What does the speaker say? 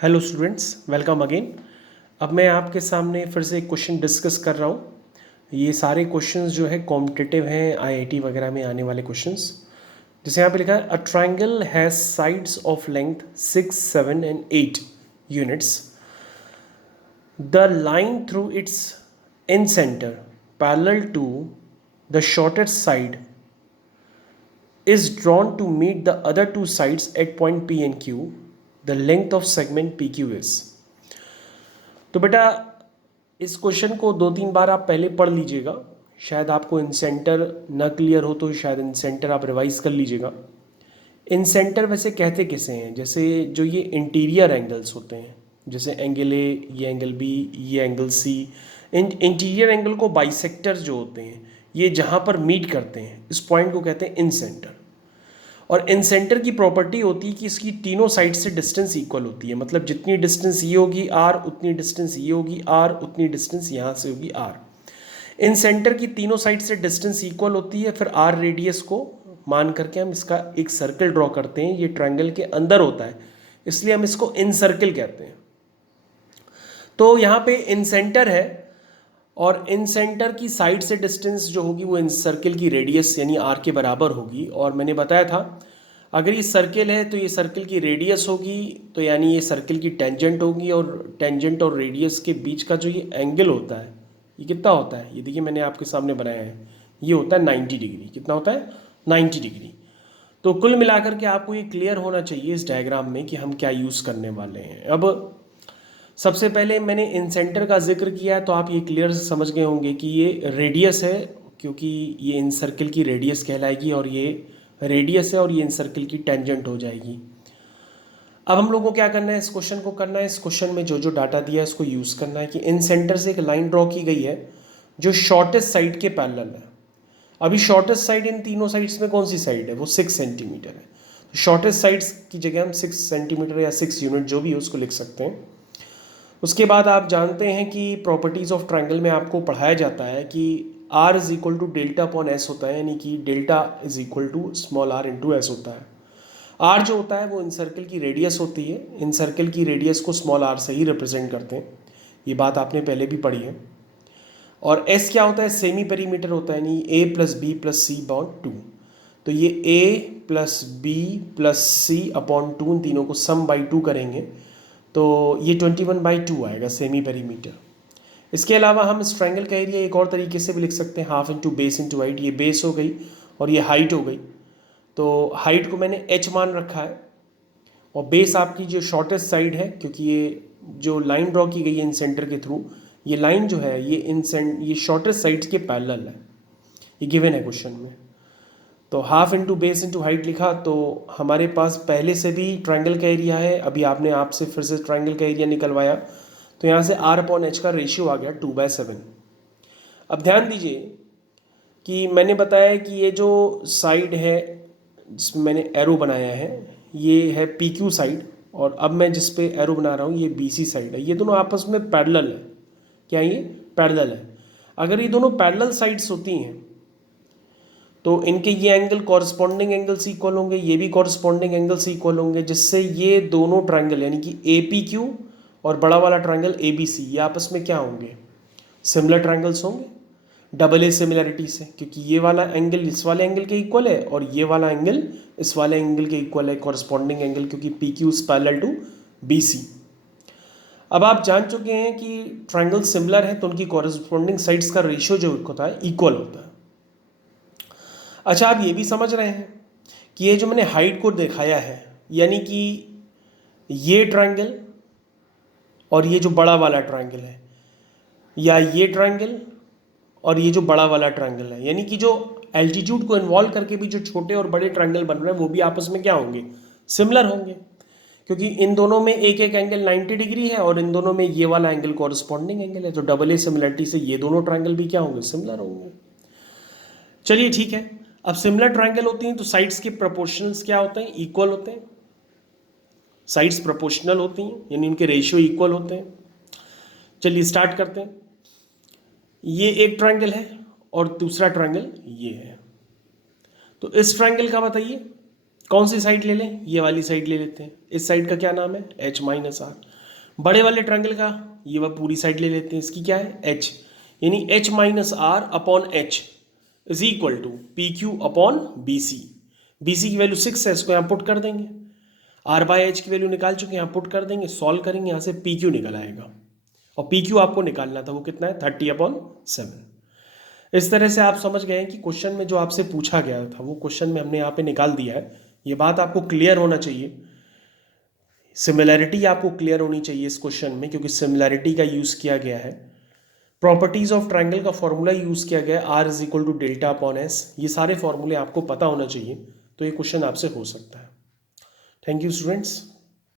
Hello students, welcome again. अब मैं आपके सामने फिर से एक क्वेश्चन डिस्कस कर रहा हूँ। ये सारे क्वेश्चंस जो है कॉम्पिटिटिव हैं, आईआईटी वगैरह में आने वाले क्वेश्चंस। जैसे यहाँ पे लिखा है a triangle has sides of length 6, 7 and 8 units. The line through its incentre parallel to the shortest side is drawn to meet the other two sides at point P and Q. The length of segment PQ is. तो बेटा इस question को 2-3 बार आप पहले पढ़ लीजिएगा। शायद आपको इन सेंटर न क्लियर हो तो शायद इन सेंटर आप रिवाइज कर लीजिएगा। इन सेंटर वैसे कहते किसे हैं? जैसे जो ये इंटीरियर एंगल्स होते हैं, जैसे एंगल ए, ये एंगल बी, ये एंगल सी। इंटीरियर एंगल को बाइसेक्टर जो होते हैं, ये जहाँ पर मीट करते हैं, इस पॉइंट को कहते हैं इन सेंटर। और इन सेंटर की प्रॉपर्टी होती है कि इसकी तीनों साइड से डिस्टेंस इक्वल होती है। मतलब जितनी डिस्टेंस ये होगी आर, उतनी डिस्टेंस ये होगी आर, उतनी डिस्टेंस यहाँ से होगी आर। इन सेंटर की तीनों साइड से डिस्टेंस इक्वल होती है। फिर आर रेडियस को मान करके हम इसका एक सर्कल ड्रॉ करते हैं। ये ट्रायंगल के अंदर होता है, इसलिए हम इसको इन सर्कल कहते हैं। तो यहाँ पे इन सेंटर है और इन सेंटर की साइड से डिस्टेंस जो होगी वो इन सर्किल की रेडियस यानी आर के बराबर होगी। और मैंने बताया था अगर ये सर्किल है तो ये सर्किल की रेडियस होगी, तो यानी ये सर्किल की टेंजेंट होगी। और टेंजेंट और रेडियस के बीच का जो ये एंगल होता है, ये कितना होता है? ये देखिए मैंने आपके सामने बनाया है, ये होता है 90 डिग्री। कितना होता है? 90 डिग्री। तो कुल मिलाकर के आपको ये क्लियर होना चाहिए इस डायग्राम में कि हम क्या यूज़ करने वाले हैं। अब सबसे पहले मैंने इन सेंटर का जिक्र किया है तो आप ये क्लियर समझ गए होंगे कि ये रेडियस है, क्योंकि ये इन सर्किल की रेडियस कहलाएगी और ये रेडियस है और ये इन सर्किल की टेंजेंट हो जाएगी। अब हम लोग को क्या करना है? इस क्वेश्चन को करना है, इस क्वेश्चन में जो जो डाटा दिया है इसको यूज़ करना है कि इन सेंटर से एक लाइन ड्रॉ की गई है जो शॉर्टेस्ट साइड के पैरेलल है। अभी शॉर्टेस्ट साइड इन तीनों साइड्स में कौन सी साइड है? वो 6 सेंटीमीटर है। तो शॉर्टेस्ट साइड्स की जगह हम 6 सेंटीमीटर या 6 यूनिट जो भी है उसको लिख सकते हैं। उसके बाद आप जानते हैं कि प्रॉपर्टीज़ ऑफ ट्रायंगल में आपको पढ़ाया जाता है कि R is equal to delta upon S होता है, यानी कि delta is equal to small r into S होता है। R जो होता है वो इन सर्कल की रेडियस होती है। इन सर्कल की रेडियस को स्मॉल r से ही रिप्रेजेंट करते हैं, ये बात आपने पहले भी पढ़ी है। और S क्या होता है? सेमी पेरीमीटर होता है, यानी a plus B plus C upon 2। तो ये a plus B plus C upon 2, इन तीनों को सम बाई 2 करेंगे तो ये 21/2 आएगा सेमी पेरीमीटर। इसके अलावा हम इस ट्रायंगल का एरिया एक और तरीके से भी लिख सकते हैं, half into base into height. ये बेस हो गई और ये हाइट हो गई। तो हाइट को मैंने h मान रखा है और बेस आपकी जो शॉर्टेस्ट साइड है, क्योंकि ये जो लाइन ड्रॉ की गई है इन सेंटर के थ्रू, ये लाइन जो है ये शॉर्टेस्ट साइड के पैरेलल है। ये गिवन है क्वेश्चन में। तो half into base into height लिखा तो हमारे पास पहले से भी ट्रायंगल का एरिया है। अभी आपने आपसे फिर से ट्रायंगल का एरिया निकलवाया तो यहाँ से r अपॉन एच का रेशियो आ गया 2/7। अब ध्यान दीजिए कि मैंने बताया कि ये जो साइड है जिसमें मैंने एरो बनाया है ये है PQ साइड, और अब मैं जिस पे एरो बना रहा हूँ ये BC साइड है। ये दोनों आपस में पैरेलल है। क्या ये पैरेलल है? अगर ये दोनों पैरेलल साइड्स होती हैं तो इनके ये एंगल कॉरस्पॉन्डिंग एंगल्स इक्वल होंगे, ये भी कॉरस्पॉन्डिंग एंगल्स इक्वल होंगे, जिससे ये दोनों ट्रायंगल यानी कि APQ और बड़ा वाला ट्रायंगल ABC ये आपस में क्या होंगे? सिमिलर ट्रायंगल्स होंगे, डबल ए सिमिलरिटी से, क्योंकि ये वाला एंगल इस वाले एंगल के इक्वल है और ये वाला एंगल इस वाले एंगल के इक्वल है, कॉरस्पॉन्डिंग एंगल, क्योंकि PQ is parallel to BC। अब आप जान चुके हैं कि ट्रायंगल सिमिलर है तो उनकी कॉरस्पॉन्डिंग साइड्स का रेशियो जो होता है इक्वल होता है। अच्छा, आप ये भी समझ रहे हैं कि ये जो मैंने हाइट को दिखाया है, यानी कि ये ट्रायंगल और ये जो बड़ा वाला ट्रायंगल है, या ये ट्रायंगल और ये जो बड़ा वाला ट्रायंगल है, यानी कि जो एल्टीट्यूड को इन्वॉल्व करके भी जो छोटे और बड़े ट्रायंगल बन रहे हैं वो भी आपस में क्या होंगे? सिमिलर होंगे, क्योंकि इन दोनों में एक एक एंगल 90 डिग्री है और इन दोनों में ये वाला एंगल कॉरस्पॉन्डिंग एंगल है। तो डबल ए सिमिलरिटी से ये दोनों ट्रायंगल भी क्या होंगे? सिमिलर होंगे। चलिए ठीक है। अब सिमिलर ट्रायंगल होती हैं तो साइड्स के प्रोपोर्शनल्स क्या होते हैं? इक्वल होते हैं। साइड्स प्रोपोर्शनल होती हैं यानी उनके रेशियो इक्वल होते हैं। चलिए स्टार्ट करते हैं। ये एक ट्रायंगल है और दूसरा ट्रायंगल ये है। तो इस ट्रायंगल का बताइए कौन सी साइड ले लें, ये वाली साइड ले लेते हैं। इस साइड का क्या नाम है, एच माइनस आर। बड़े वाले ट्रायंगल का ये वह पूरी साइड ले लेते हैं, इसकी क्या है, एच, यानी H minus R upon H is equal to P Q upon B C. B C की वैल्यू 6 है, इसको यहाँ पुट कर देंगे। आर बाई एच की वैल्यू निकाल चुके हैं, यहाँ पुट कर देंगे, सॉल्व करेंगे, यहाँ से पी क्यू निकल आएगा। और पी क्यू आपको निकालना था, वो कितना है, 30/7। इस तरह से आप समझ गए हैं कि क्वेश्चन में जो आपसे पूछा गया था वो क्वेश्चन में हमने यहाँ पे निकाल दिया है। ये बात आपको क्लियर होना चाहिए, सिमिलैरिटी आपको क्लियर होनी चाहिए इस क्वेश्चन में, क्योंकि सिमिलैरिटी का यूज़ किया गया है। प्रॉपर्टीज ऑफ ट्रायंगल का फॉर्मूला यूज़ किया गया है, R is equal to delta upon S. ये सारे फॉर्मूले आपको पता होना चाहिए, तो ये क्वेश्चन आपसे हो सकता है। Thank you students.